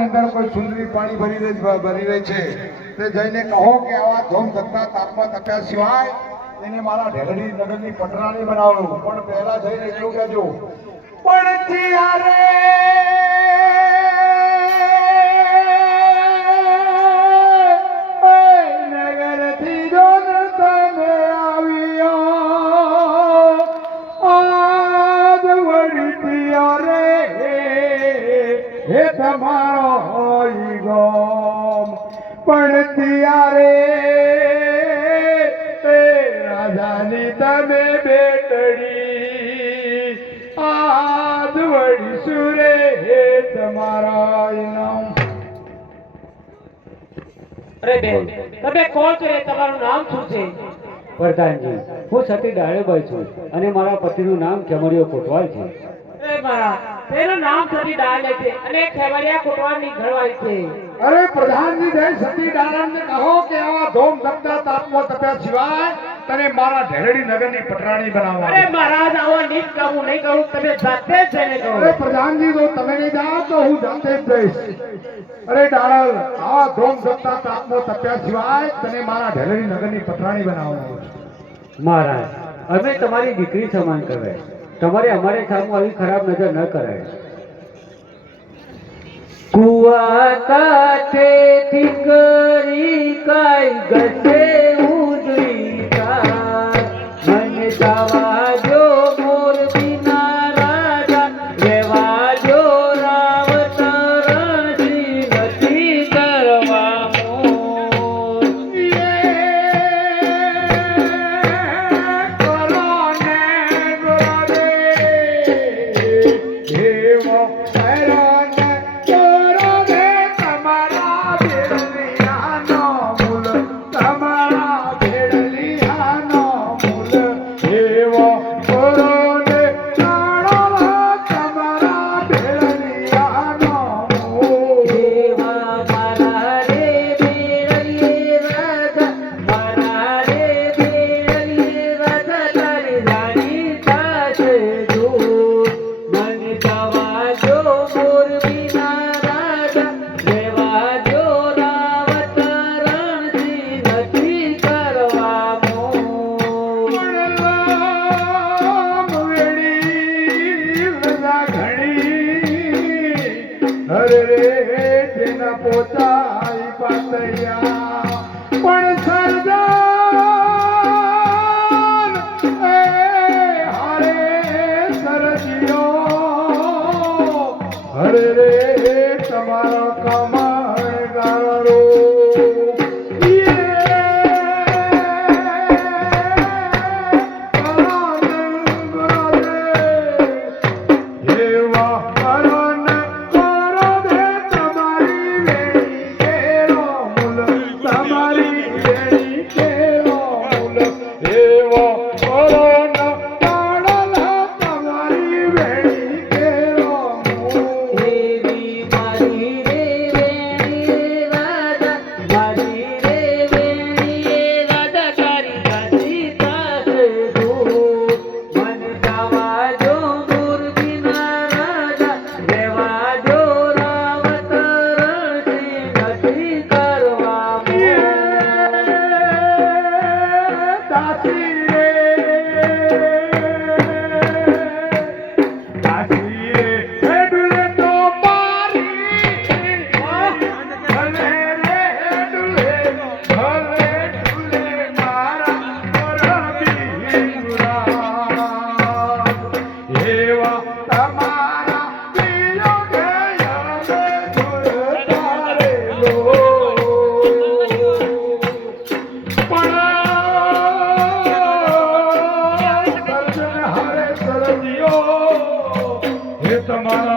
પાદરની અંદર કોઈ સુંદરી પાણી ભરી રહી ભરી રહી છે. તે જઈને કહો કે આવા ધોમ ધક્કા તાપમાં તપ્યા સિવાય એને મારા ઢેરડી નગરની પટરાણી બનાવડું પણ પહેલા જઈને એટલું કહેજો, પણ ત્યારે કોણ છો એ તમારું નામ શું છે પ્રધાનજી હું સતી ડાળેબાઈ છું અને મારા પતિનું નામ ખેમરિયો કોટવાલ છે. અરે મારા તેનું નામ સતી ડાલે છે અને ખેવરિયા કોટવાની ઘરવાળી છે. અરે પ્રધાનજી જય સતી દાનંદને કહો કે આવા ધોમ ધકતા તાપમાં તપ્યા સિવાય તને મારા ઢેરડી નગરની પટરાણી અરે બનાવવા મહારાજ આવો નીચ કહું નહીં કહું તમે જાતે જ જઈને કહો. અરે પ્રધાનજી જો તમે નહીં જાઓ તો હું જાતે જ જઈશ. અરે ડાળલ આવા ધોમ ધકતા તાપનો તપ્યા સિવાય તને મારા ઢેરડી નગરની પટરાણી બનાવવા મહારાજ અમે તમારી દીકરી સમાન કરે તમારે અમારે સામું આવી ખરાબ નજર ન કરાય. કુવા કાઠે દીકરી કાઈ ગસે ઉજળી मन सवा जो તમારા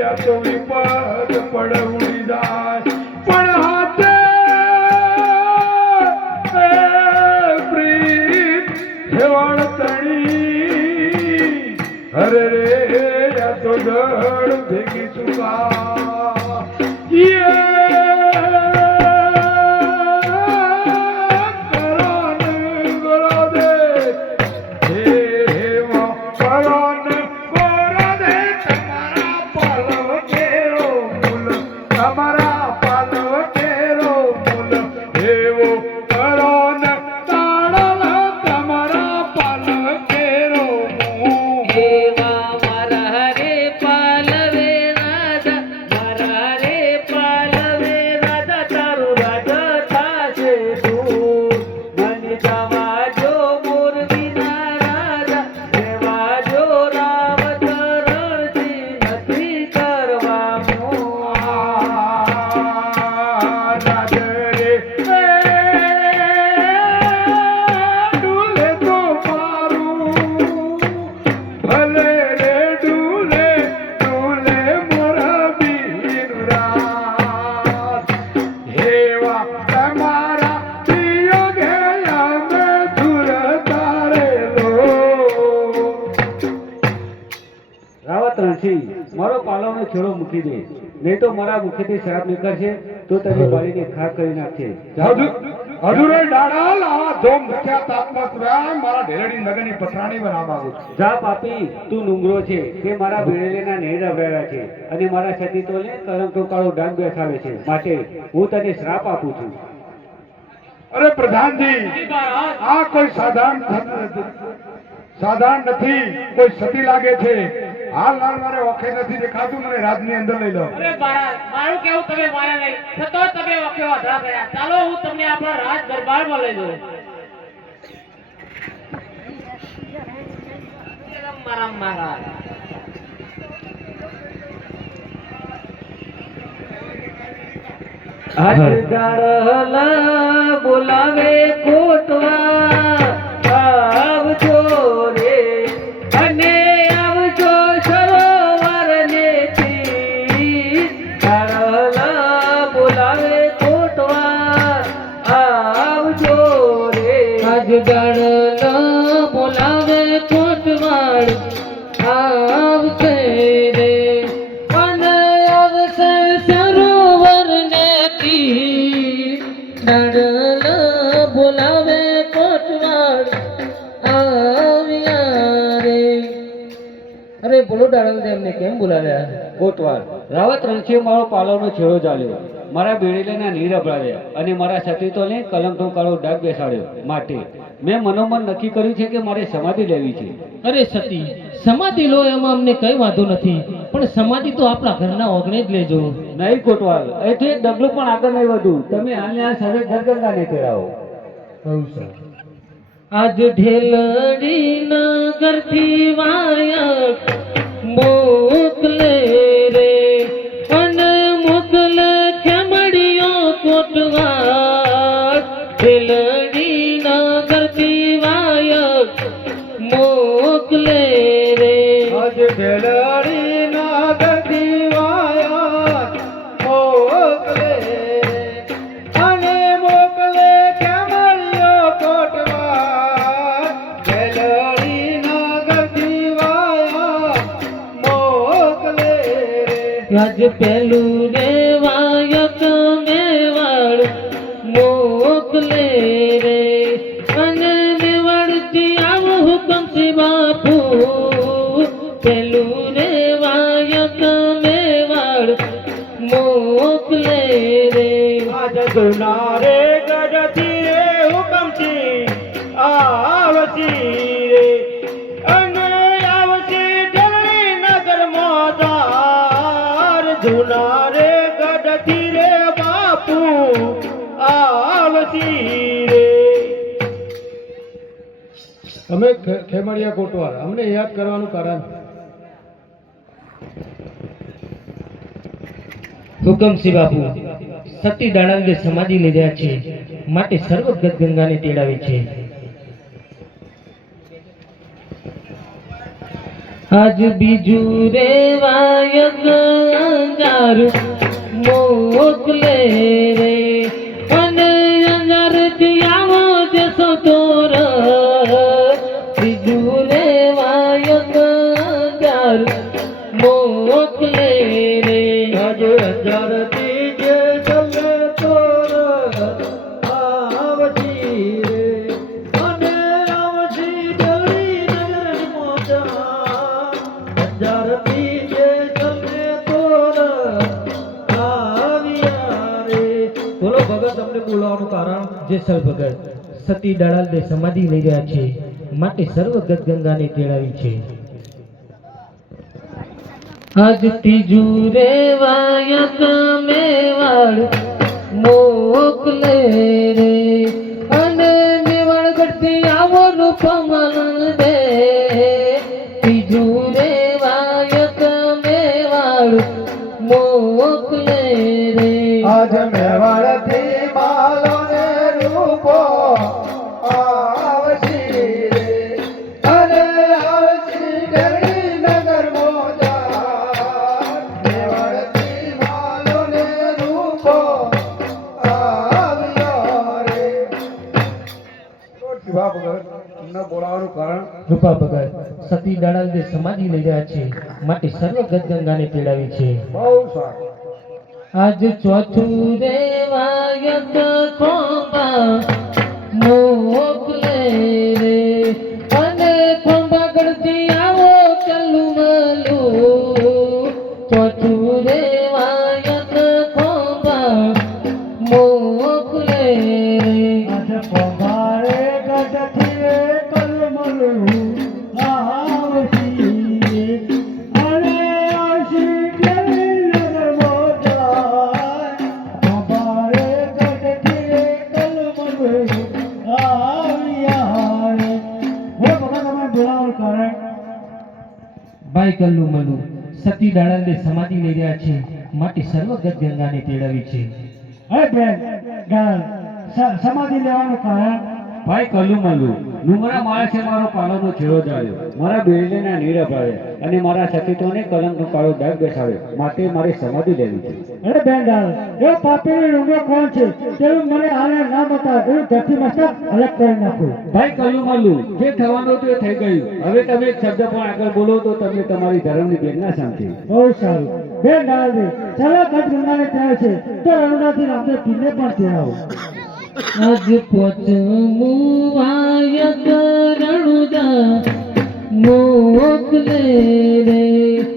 તો વિપદ પડ જાય. પણ હાથે પ્રીત હેવાળ તણી. અરે રે તો દળ ભેગી ચુકા તો મારા મુખેથી શ્રાપ નીકળશે તો તને બાળીને ખા કરી નાખશે હજુરે ડાડાલ આવા ધોમ મુખ્યા તાપમા સુરાય મારા ઢેરડી નગરની પથરાણી બનાવવા માંગુ છું. જા પાપી તું નુંગરો છે તે મારા બેડેલેના નેર અભરાયા છે અને મારા સતીતોને કલંકો કાળો ડાંગ બેસાડે છે. માટે હું તને શ્રાપ આપું છું. અરે પ્રધાનજી આ કોઈ સાધારણ સાધારણ નથી કોઈ સતી લાગે છે. હાલ હાલ મારે ઓખે નથી દેખાતું મને રાજની અંદર લઈ લો. અરે મારું કેવું તમે મારે નહીં. છતો તમે ઓખે વધા ગયા ચાલો હું તમને આપણા રાજ દરબારમાં લઈ જઉં મારા મહારાજ. હરદાળલા બોલાવે કોટવા. દાળલા બોલાવે કોટવાડ આવશે રે. અને આવશે સરોવર ને દાળલા બોલાવે કોટવાડ આવ્યા રે. અરે બોલો દાડલ એમને કેમ બોલાવ્યા? કોટવાડ રાવત રણસિંહ મારો પાલવનો છેડો ચાલ્યો. મારા બેડેલાના નીર અભડાવ્યા અને મારા સતીતોને કલમ કાળો ડાઘ બેસાડ્યો. માટે. મેં મનોમન નક્કી કર્યું છે કે મારે સમાધિ લેવી છે. અરે સતી સમાધિ લો એમાં અમને કઈ વાંધો નથી પણ સમાધિ તો આપણા ઘરના ઓગણે જ લેજો. નહીં કોટવાલ એટલે ડગલું પણ આગળ નહીં વધુ. તમે આને આ સર્વે ઘરગંગાને તેરાવો આજ ઢેલડી નગરથી વાયક સુનારે ગઢથી રે હુકમથી આવતી રે. અને આવતી જલણી નગર મોદાર જુનારે ગઢથી રે બાપુ આવતી રે. અમે ખેમડિયા કોટવાર અમને યાદ કરવાનું કારણ? હુકમસિંહ બાપુ? સતી દાણાને સમાધિ રહ્યા છે. માટે સર્વગત ગંગાને તેડાવે છે. આજ બીજું રે વાયક અંજાર મોકલે રે. અને અંજાર આવો જશો તોર બીજું રે અંજાર જેસલ ભગત સતી દાડાલને સમાધિ લઈ રહ્યા છે, માટે સર્વગત ગંગાને તેડાવી છે. આજ તીજુ રે વાયક મેવાડ મોકલે રે. અને મેવાડ ગઢથી આવો રૂપમલ દે. ત્રીજું રે રે. આજ રૂપા ભગત સતી દાડાલને સમાધિ લઈ રહ્યા છે માટે સર્વ ગદગંગાને તેડાવી છે. બહુ સારું. આજ ચોથું ખોંબા મોકલે રે. અને ખોંબા ગળથી આવો ચલું મલું ચોથું રે વાયક ખોંબા મોકલે રે. આજ ગઢથી રે ભાઈ કલ્લુ મલુ સતી સમાધિ લઈ રહ્યા છે, માટે સર્વગત છે. સમાધિ લેવાનું કારણ? ભાઈ કલુમલુ નુમરા માણસે મારો પાડોનો છેડો જાળ્યો. મારા બેરડીના નીર અપાવ્યા અને મારા સતીતોને કલંકનો કાળો દાગ બેસાડ્યો. માટે મારે સમાધિ લેવી છે. અરે બેન ગાલ એ પાપીનો રૂંગો કોણ છે? તેનું મને આને ના બતાવ એનું ધરતી મસ્તક અલગ કરી નાખો. ભાઈ કલુમલુ જે થવાનું તે થઈ ગયું. હવે તમે એક શબ્દ પણ આગળ બોલો તો તમને તમારી ધર્મની વેદના શાંતિ. બહુ સારું. બેન ગાલ ચાલો કદ ગંગાને ત્યાં છે. તો અરુણાથી રામદેવ પીને પણ તેડાવો રણુજા મોકલે રે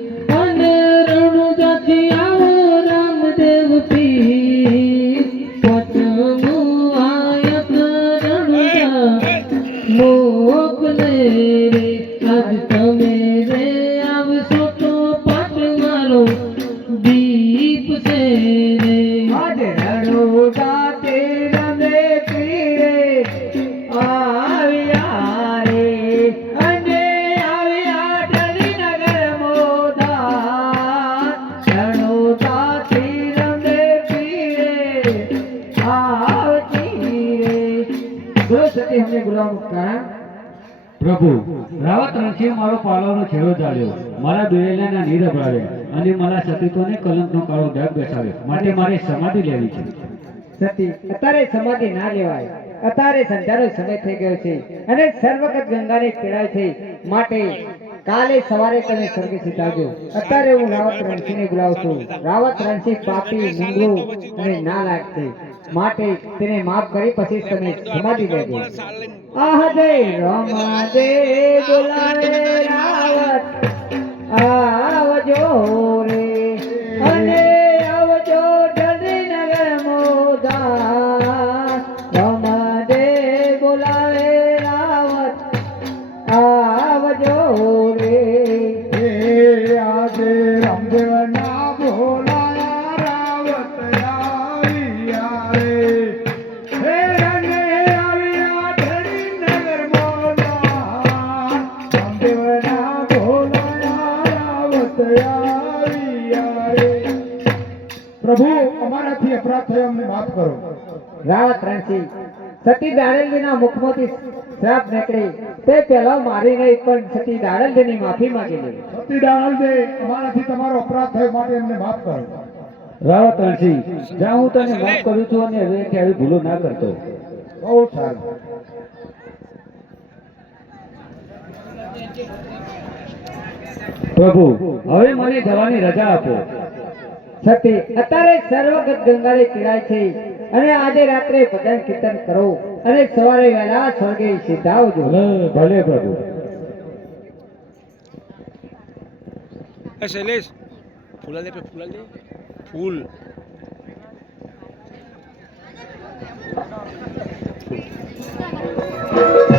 બોલો સતી ગુલામ કા પ્રભુ. રાવત રણસિંહ મારો પાલોનો છેડો ચાલ્યો મારા દુરેલાના નીર અપાવ્યા અને મારા સતીત્વને કલંકનો કાળો દાગ બેસાવ્યો માટે મારે સમાધિ લેવી છે. સતી, અત્યારે સમાધિ ના લેવાય. અત્યારે સંધ્યાનો સમય થઈ ગયો છે અને સર્વગત ગંગાની પીડાય છે. માટે કાલે સવારે તમે સ્વર્ગેથી સીતાજો અત્યારે હું રાવત રણસિંહને બોલાવું છું. રાવત રણસિંહ પાપી મુંગળું અને નાલાયક છે માટે તેને માફ કરી પછી તમે સમાધિ લેજો આહ જય રમા દે બોલાવે રાવત. આવજો રે. અને આવજો ડલીનગર મોદા રમા દે બોલાવે રાવત. આવજો રે. આજે કરો. રાત રણસિંહ સતી દાડેલીના મુખમાંથી શ્રાપ નીકળી. તે પહેલા મારી નહીં પણ સતી દાડેલીની માફી માંગી લે. સતી દાડલજી અમારાથી તમારો અપરાધ થયો માટે અમને માફ કરો. રાવત રણસિંહ જ્યાં હું તને માફ કરું છું અને હવે ક્યારે ભૂલો ના કરતો. બહુ સારું. પ્રભુ હવે મને જવાની રજા આપો. સતી અત્યારે સર્વગત ગંગારે પીડાય છે. અને આજે રાત્રે ભજન કીર્તન કરો. અને સવારે વહેલા સ્વર્ગે સીધા આવજો. ભલે પ્રભુ. શૈલેષ ફૂલા દે ફૂલા દે. ફૂલ. બોલો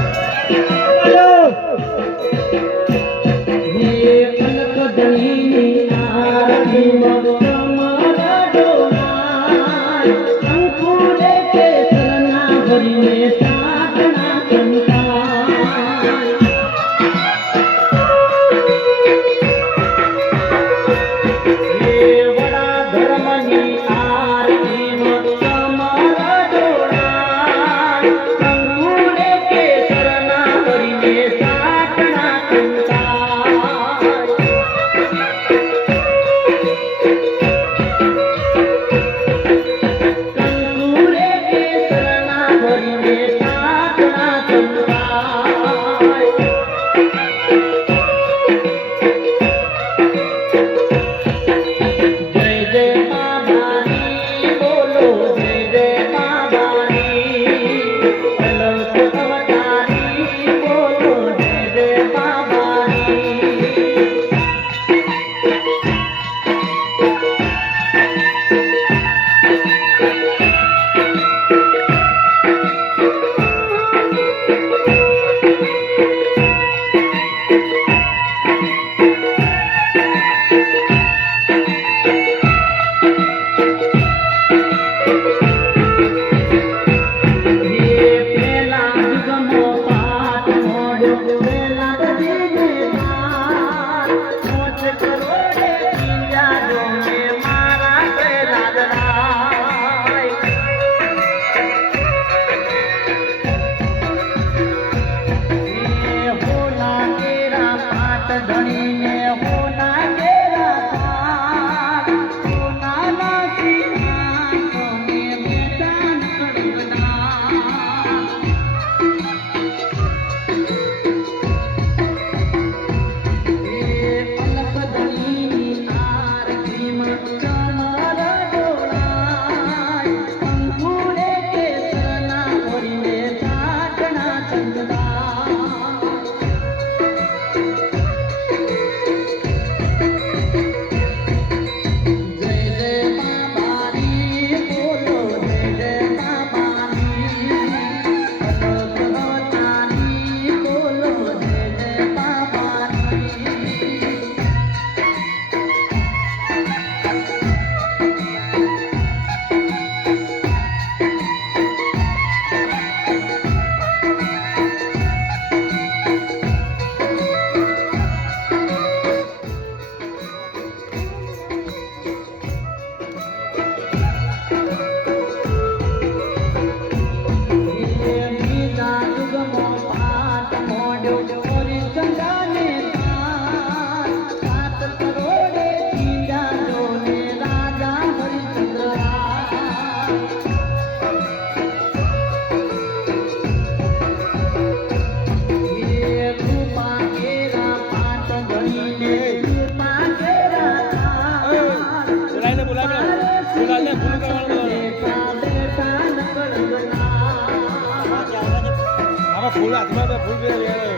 ફૂલ હાથમાં ફૂલ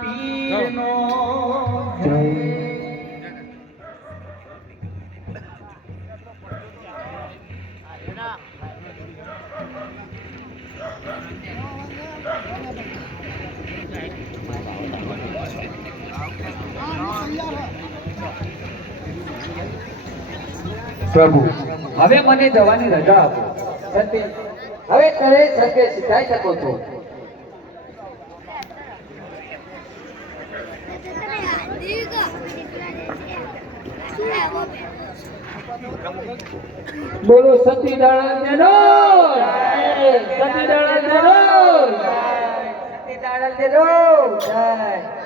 પીરનો પ્રભુ. હવે મને જવાની રજા આપો. હવે તમે સત્ય શીખાઈ શકો છો? બોલો સતી દાણા જનોર સતી દાડા સતી દાણા દેવ જય.